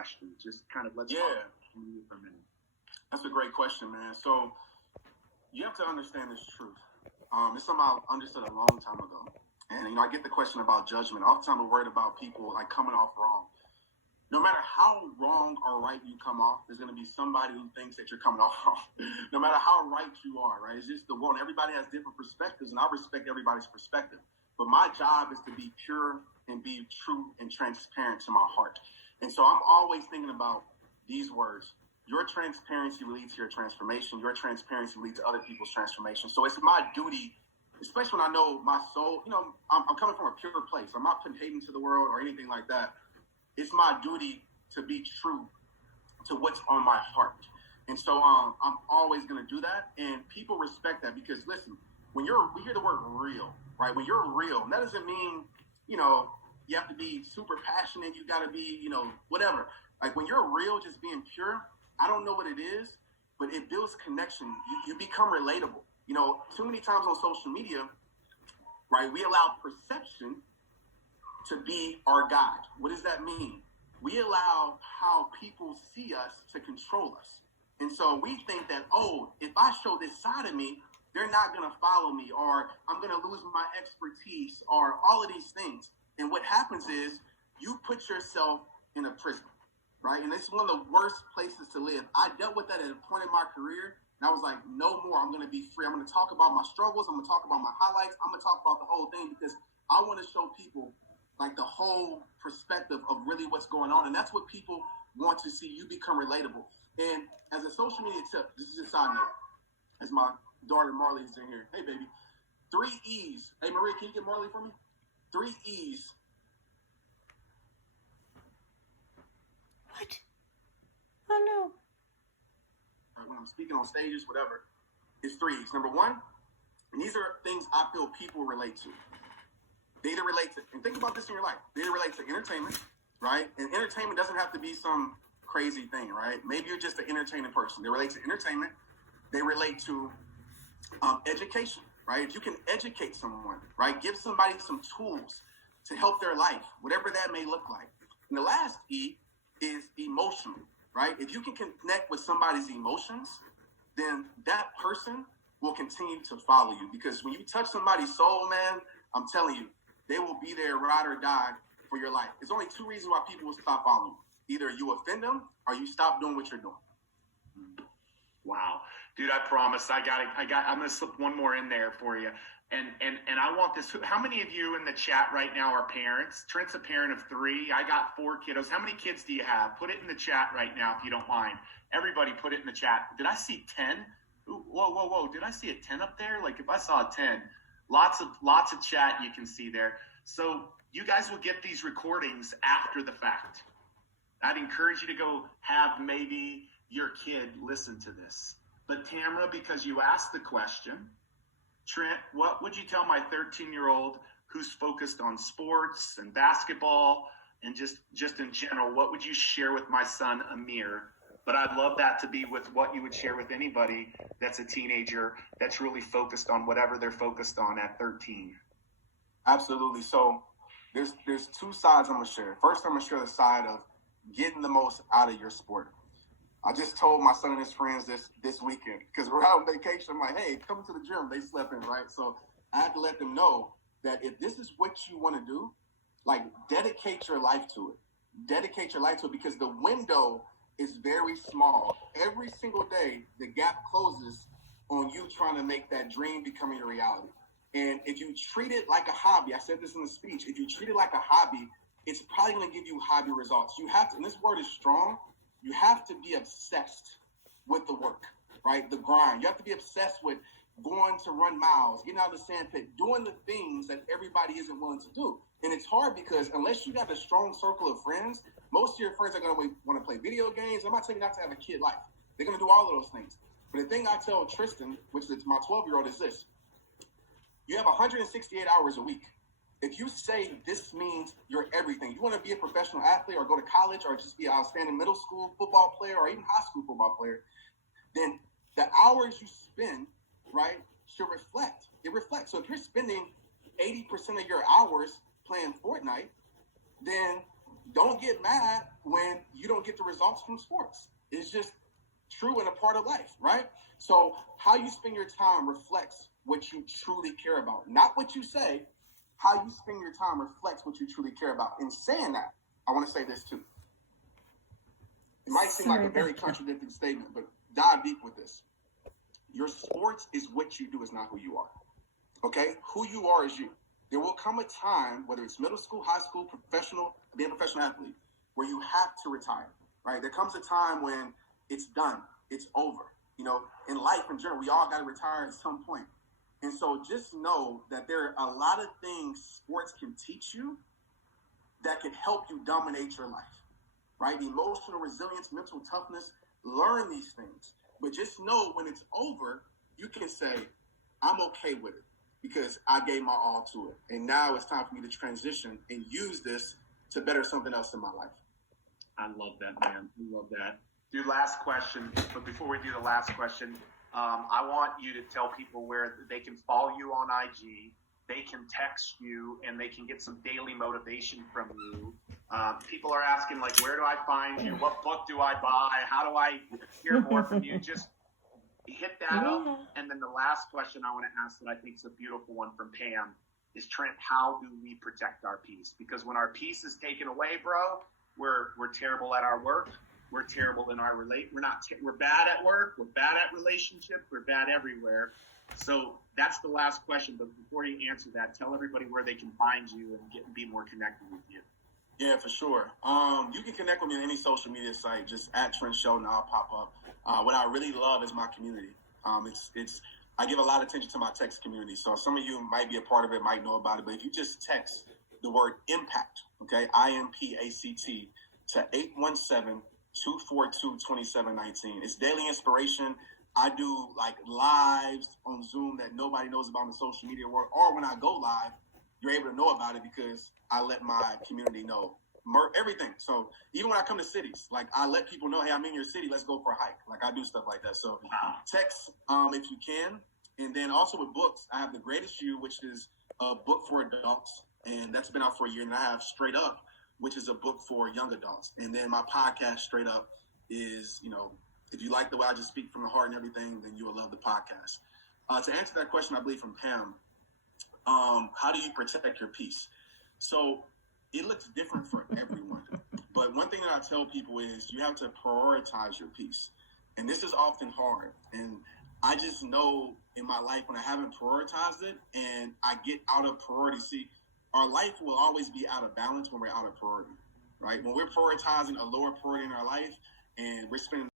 question. Just kind of let's talk for a minute. That's a great question, man. So you have to understand this truth. It's something I understood a long time ago. And, I get the question about judgment. Oftentimes we're worried about people like coming off wrong. No matter how wrong or right you come off, there's going to be somebody who thinks that you're coming off wrong. No matter how right you are, right? It's just the world. Everybody has different perspectives, and I respect everybody's perspective. But my job is to be pure and be true and transparent to my heart. And so I'm always thinking about these words. Your transparency leads to your transformation. Your transparency leads to other people's transformation. So it's my duty, especially when I know my soul, I'm coming from a pure place. I'm not putting hate into the world or anything like that. It's my duty to be true to what's on my heart. And so I'm always going to do that. And people respect that because, listen, we hear the word real, right? When you're real, that doesn't mean, you have to be super passionate. You got to be, whatever. Like when you're real, just being pure, I don't know what it is, but it builds connection. You become relatable. Too many times on social media, right, we allow perception to be our guide. What does that mean? We allow how people see us to control us. And so we think that, if I show this side of me, they're not going to follow me, or I'm going to lose my expertise, or all of these things. And what happens is you put yourself in a prison, right? And it's one of the worst places to live. I dealt with that at a point in my career, and I was like, no more. I'm going to be free. I'm going to talk about my struggles. I'm going to talk about my highlights. I'm going to talk about the whole thing because I want to show people like the whole perspective of really what's going on. And that's what people want to see. You become relatable. And as a social media tip, this is a side note, as my daughter Marley's in here. Hey, baby. 3 E's. Hey, Maria, can you get Marley for me? 3 E's. What? Oh, no. When I'm speaking on stages, whatever, it's 3 E's. Number 1, and these are things I feel people relate to. They either relate to, and think about this in your life, they either relate to entertainment, right? And entertainment doesn't have to be some crazy thing, right? Maybe you're just an entertaining person. They relate to entertainment. They relate to education, right? If you can educate someone, right? Give somebody some tools to help their life, whatever that may look like. And the last E is emotional, right? If you can connect with somebody's emotions, then that person will continue to follow you. Because when you touch somebody's soul, man, I'm telling you, they will be there, ride or die for your life. There's only 2 reasons why people will stop following you. Either you offend them or you stop doing what you're doing. Wow. Dude, I promise I'm going to slip one more in there for you. And I want this. How many of you in the chat right now are parents? Trent's a parent of 3. I got 4 kiddos. How many kids do you have? Put it in the chat right now if you don't mind. Everybody put it in the chat. Did I see 10? Ooh, whoa. Did I see a 10 up there? Like if I saw a 10, lots of chat you can see there. So you guys will get these recordings after the fact. I'd encourage you to go have maybe your kid listen to this. But Tamara, because you asked the question, Trent, what would you tell my 13-year-old who's focused on sports and basketball and just in general? What would you share with my son, Amir? But I'd love that to be with what you would share with anybody that's a teenager that's really focused on whatever they're focused on at 13. Absolutely. So there's 2 sides I'm going to share. First, I'm going to share the side of getting the most out of your sport. I just told my son and his friends this weekend because we're out on vacation. I'm like, hey, come to the gym. They slept in, right? So I had to let them know that if this is what you want to do, like dedicate your life to it. Dedicate your life to it because the window is very small. Every single day, the gap closes on you trying to make that dream becoming a reality. And if you treat it like a hobby, I said this in the speech, if you treat it like a hobby, it's probably going to give you hobby results. You have to, and this word is strong, you have to be obsessed with the work, right? The grind. You have to be obsessed with going to run miles, getting out of the sandpit, doing the things that everybody isn't willing to do. And it's hard because unless you got a strong circle of friends, most of your friends are going to want to play video games. I'm not telling you not to have a kid life. They're going to do all of those things. But the thing I tell Tristan, which is my 12-year-old, is this. You have 168 hours a week. If you say this means you're everything, you want to be a professional athlete or go to college or just be an outstanding middle school football player or even high school football player, then the hours you spend, right, should reflect. It reflects. So if you're spending 80% of your hours playing Fortnite, then don't get mad when you don't get the results from sports. It's just true and a part of life, right? So how you spend your time reflects what you truly care about. Not what you say, how you spend your time reflects what you truly care about. In saying that, I want to say this too. It might seem like a very contradictory statement, but dive deep with this. Your sports is what you do, is not who you are. Okay? Who you are is you. There will come a time, whether it's middle school, high school, professional, being a professional athlete, where you have to retire, right? There comes a time when it's done. It's over. You know, in life in general, we all got to retire at some point. And so just know that there are a lot of things sports can teach you that can help you dominate your life, right? Emotional resilience, mental toughness, learn these things. But just know when it's over, you can say, I'm okay with it because I gave my all to it. And now it's time for me to transition and use this to better something else in my life. I love that, man. I love that. Dude, last question. But before we do the last question, I want you to tell people where they can follow you on IG, they can text you, and they can get some daily motivation from you. People are asking, like, where do I find you? What book do I buy? How do I hear more from you? Just hit that up. And then the last question I want to ask that I think is a beautiful one from Pam is, Trent, how do we protect our peace? Because when our peace is taken away, bro, we're terrible at our work. We're terrible in our we're bad at work. We're bad at relationships. We're bad everywhere. So that's the last question. But before you answer that, tell everybody where they can find you and be more connected with you. Yeah, for sure. You can connect with me on any social media site. Just at Trent Shelton, I'll pop up. What I really love is my community. I give a lot of attention to my text community. So some of you might be a part of it, might know about it. But if you just text the word impact, okay, IMPACT, to 817-242-2719. It's daily inspiration. I do like lives on Zoom that nobody knows about in the social media world. Or when I go live, you're able to know about it because I let my community know everything. So even when I come to cities, like I let people know, hey, I'm in your city. Let's go for a hike. Like I do stuff like that. So text if you can. And then also with books, I have The Greatest You, which is a book for adults. And that's been out for a year. And I have Straight Up, which is a book for young adults. And then my podcast, Straight Up, is, if you like the way I just speak from the heart and everything, then you will love the podcast. To answer that question, I believe from Pam, how do you protect your peace? So it looks different for everyone. But one thing that I tell people is you have to prioritize your peace. And this is often hard. And I just know in my life when I haven't prioritized it and I get out of priority, see, our life will always be out of balance when we're out of priority, right? When we're prioritizing a lower priority in our life and we're spending